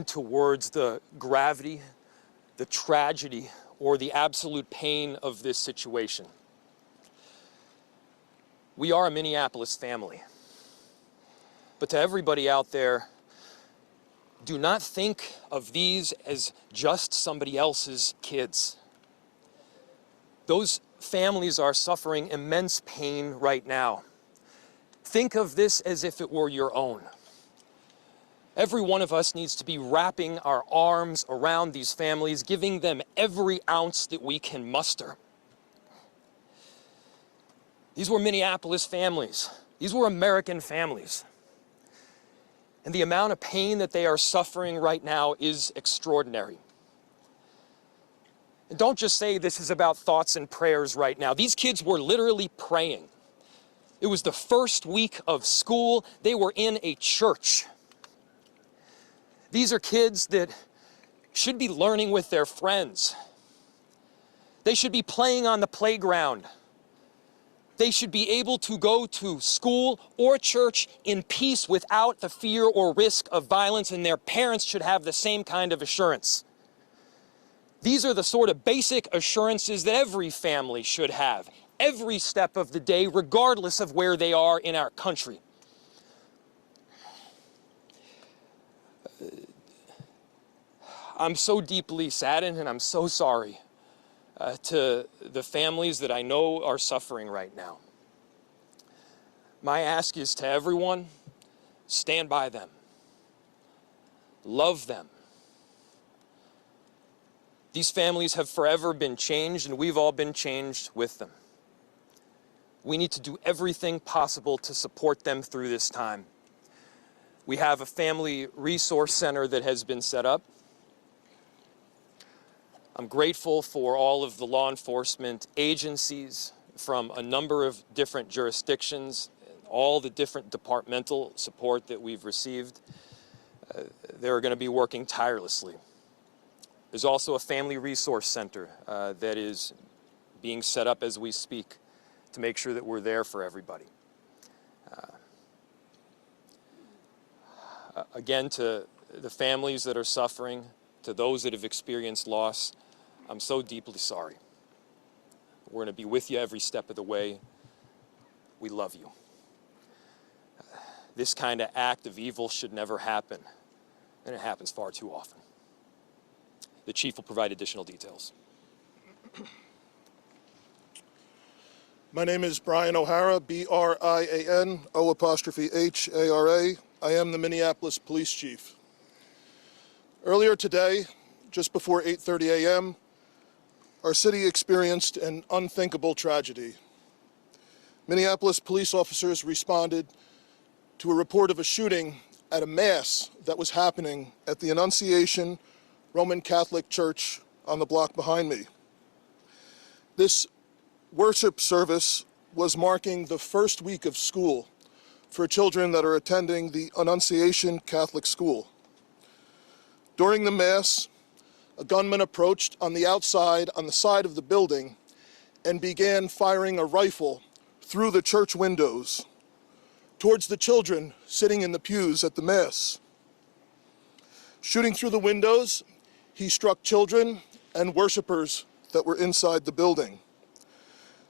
into words the gravity, the tragedy, or the absolute pain of this situation. We are a Minneapolis family. But to everybody out there, do not think of these as just somebody else's kids. Those families are suffering immense pain right now. Think of this as if it were your own. Every one of us needs to be wrapping our arms around these families, giving them every ounce that we can muster. These were Minneapolis families. These were American families. And the amount of pain that they are suffering right now is extraordinary. And don't just say this is about thoughts and prayers right now. These kids were literally praying. It was the first week of school. They were in a church. These are kids that should be learning with their friends. They should be playing on the playground. They should be able to go to school or church in peace without the fear or risk of violence, and their parents should have the same kind of assurance. These are the sort of basic assurances that every family should have, every step of the day, regardless of where they are in our country. I'm so deeply saddened, and I'm so sorry to the families that I know are suffering right now. My ask is to everyone, stand by them. Love them. These families have forever been changed, and we've all been changed with them. We need to do everything possible to support them through this time. We have a family resource center that has been set up. I'm grateful for all of the law enforcement agencies from a number of different jurisdictions, all the different departmental support that we've received. They're going to be working tirelessly. There's also a family resource center that is being set up as we speak to make sure that we're there for everybody. Again, to the families that are suffering, to those that have experienced loss, I'm so deeply sorry. We're going to be with you every step of the way. We love you. This kind of act of evil should never happen, and it happens far too often. The chief will provide additional details. My name is Brian O'Hara, B-R-I-A-N, O''H-A-R-A. I am the Minneapolis Police Chief. Earlier today, just before 8:30 a.m., our city experienced an unthinkable tragedy. Minneapolis police officers responded to a report of a shooting at a mass that was happening at the Annunciation Roman Catholic Church on the block behind me. This worship service was marking the first week of school for children that are attending the Annunciation Catholic School. During the mass, a gunman approached on the outside on the side of the building and began firing a rifle through the church windows towards the children sitting in the pews at the mass. Shooting through the windows, he struck children and worshipers that were inside the building.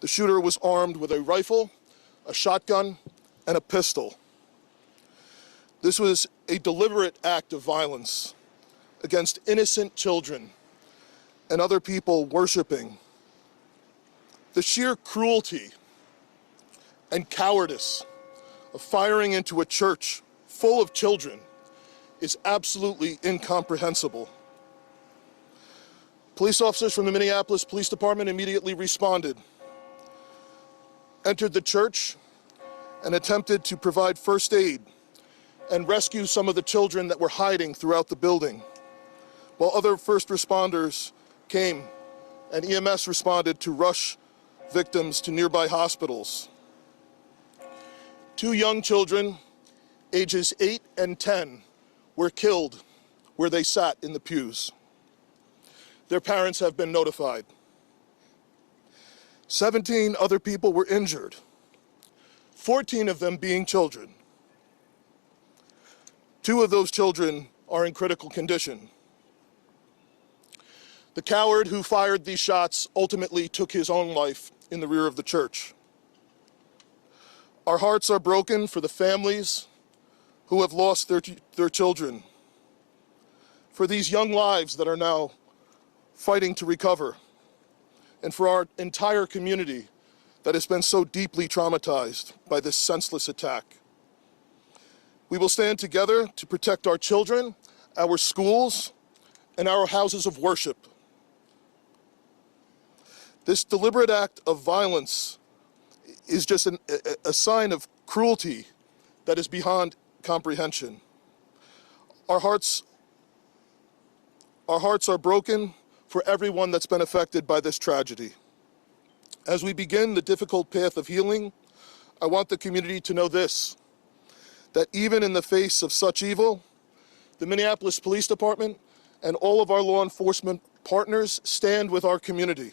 The shooter was armed with a rifle, a shotgun, and a pistol. This was a deliberate act of violence against innocent children and other people worshiping. The sheer cruelty and cowardice of firing into a church full of children is absolutely incomprehensible. Police officers from the Minneapolis Police Department immediately responded, entered the church, and attempted to provide first aid and rescue some of the children that were hiding throughout the building, while other first responders came and EMS responded to rush victims to nearby hospitals. 2 young children, ages 8 and 10, were killed where they sat in the pews. Their parents have been notified. 17 other people were injured, 14 of them being children. 2 of those children are in critical condition. The coward who fired these shots ultimately took his own life in the rear of the church. Our hearts are broken for the families who have lost their children, for these young lives that are now fighting to recover, and for our entire community that has been so deeply traumatized by this senseless attack. We will stand together to protect our children, our schools, and our houses of worship. This deliberate act of violence is just a sign of cruelty that is beyond comprehension. Our hearts are broken for everyone that's been affected by this tragedy. As we begin the difficult path of healing, I want the community to know this, that even in the face of such evil, the Minneapolis Police Department and all of our law enforcement partners stand with our community.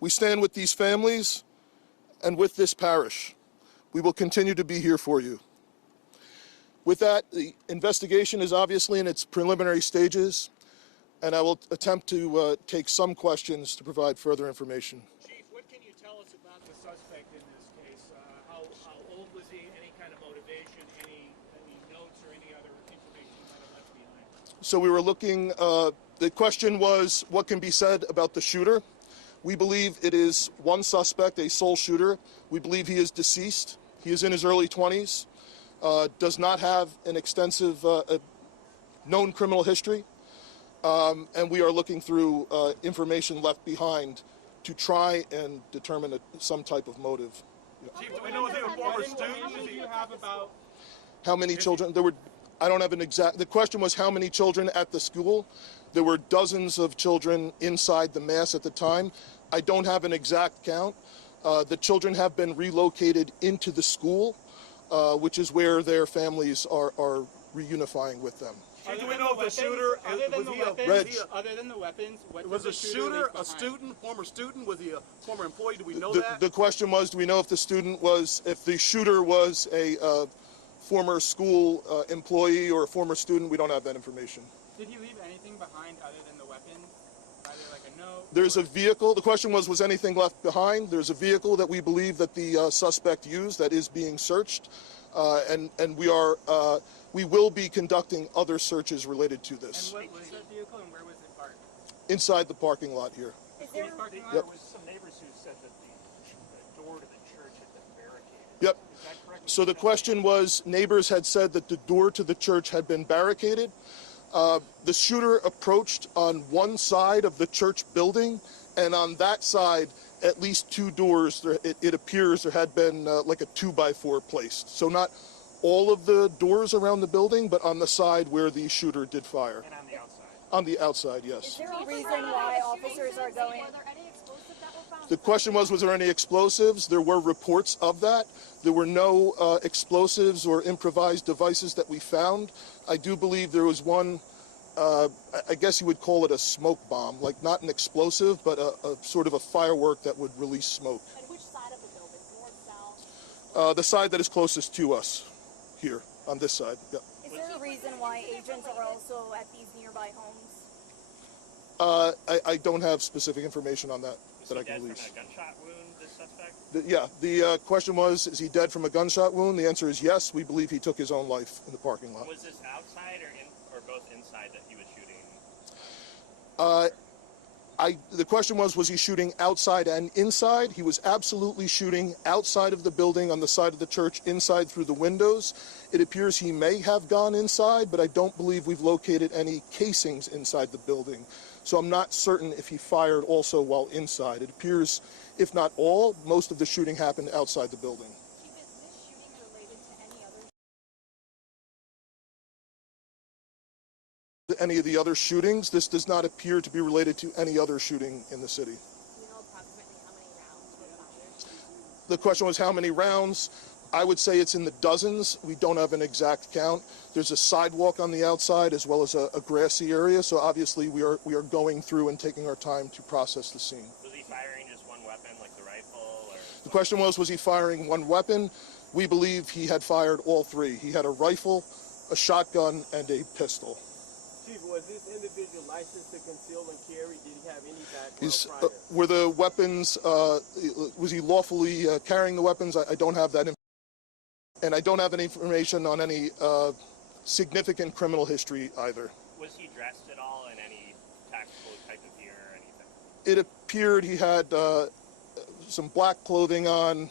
We stand with these families and with this parish. We will continue to be here for you. With that, the investigation is obviously in its preliminary stages, and I will attempt to take some questions to provide further information. Chief, what can you tell us about the suspect in this case? How old was he? Any kind of motivation? Any notes or any other information you might have left behind? So we were looking, the question was, what can be said about the shooter? We believe it is one suspect, a sole shooter. We believe he is deceased. He is in his early 20s, does not have an extensive known criminal history, and we are looking through information left behind to try and determine some type of motive. Yeah. Chief, do we know if he was a former student? Do you have about how many children? There were, I don't have an exact, the question was how many children at the school. There were dozens of children inside the mass at the time. I don't have an exact count. The children have been relocated into the school, which is where their families are reunifying with them. do we know if the shooter Other than the weapons, what was did a the shooter shooter leave a behind? student, former student? Was he a former employee? Do we know The, that? the question was, do we know if the student was, if the shooter was a former school employee or a former student? We don't have that information. Did he leave anything behind other than the weapon? Either like a note? There's a vehicle. The question was anything left behind? There's a vehicle that we believe that the suspect used that is being searched, and we will be conducting other searches related to this. And what was that vehicle and where was it parked? Inside the parking lot here. Is there a parking lot? Yep. There was some neighbors who said that the door to the church had been barricaded. Yep. Is that correct? So the question was, neighbors had said that the door to the church had been barricaded. The shooter approached on one side of the church building, and on that side, at least two doors, it appears there had been like a 2x4 placed. So not all of the doors around the building, but on the side where the shooter did fire. And on the outside. On the outside, yes. Is there a reason why officers are going? Were there any explosives that were found? The question was there any explosives? There were reports of that. There were no explosives or improvised devices that we found. I do believe there was one, I guess you would call it a smoke bomb, like not an explosive, but a sort of a firework that would release smoke. And which side of the building? North, south? The side that is closest to us, here, on this side. Yeah. Is there a reason why agents are also at these nearby homes? I don't have specific information on that I can release. Was he dead from a gunshot wound, this suspect? The question was, is he dead from a gunshot wound? The answer is yes. We believe he took his own life in the parking lot. Was this outside or both inside that he was shooting? The question was he shooting outside and inside? He was absolutely shooting outside of the building on the side of the church, inside through the windows. It appears he may have gone inside, but I don't believe we've located any casings inside the building. So I'm not certain if he fired also while inside. It appears, if not all, most of the shooting happened outside the building. Chief, is this shooting related to any other? Any of the other shootings, this does not appear to be related to any other shooting in the city. Do you know approximately how many rounds were fired? The question was how many rounds. I would say it's in the dozens. We don't have an exact count. There's a sidewalk on the outside as well as a grassy area, so obviously we are going through and taking our time to process the scene. Was he firing just one weapon, like the rifle? Or The question was he firing one weapon? We believe he had fired all three. He had a rifle, a shotgun, and a pistol. Chief, was this individual licensed to conceal and carry? Did he have any background He's, prior? were the weapons, was he lawfully carrying the weapons? I don't have that information. And I don't have any information on any significant criminal history either. Was he dressed at all in any tactical type of gear or anything? It appeared he had some black clothing on,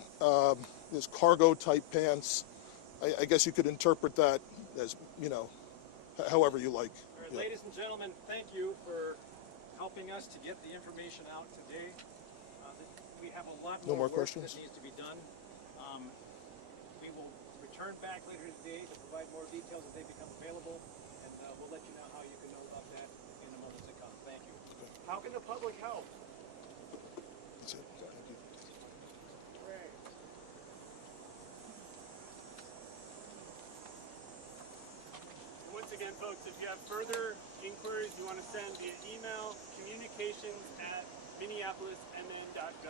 his cargo-type pants. I guess you could interpret that as, you know, however you like. All right, ladies and gentlemen, thank you for helping us to get the information out today. We have a lot No more more work questions? that needs to be done. We will return back later today to provide more details as they become available, and we'll let you know how you can know about that in the moments to come. Thank you. How can the public help? That's it. Thank you. Once again, folks, if you have further inquiries you want to send via email, communications@minneapolismn.gov.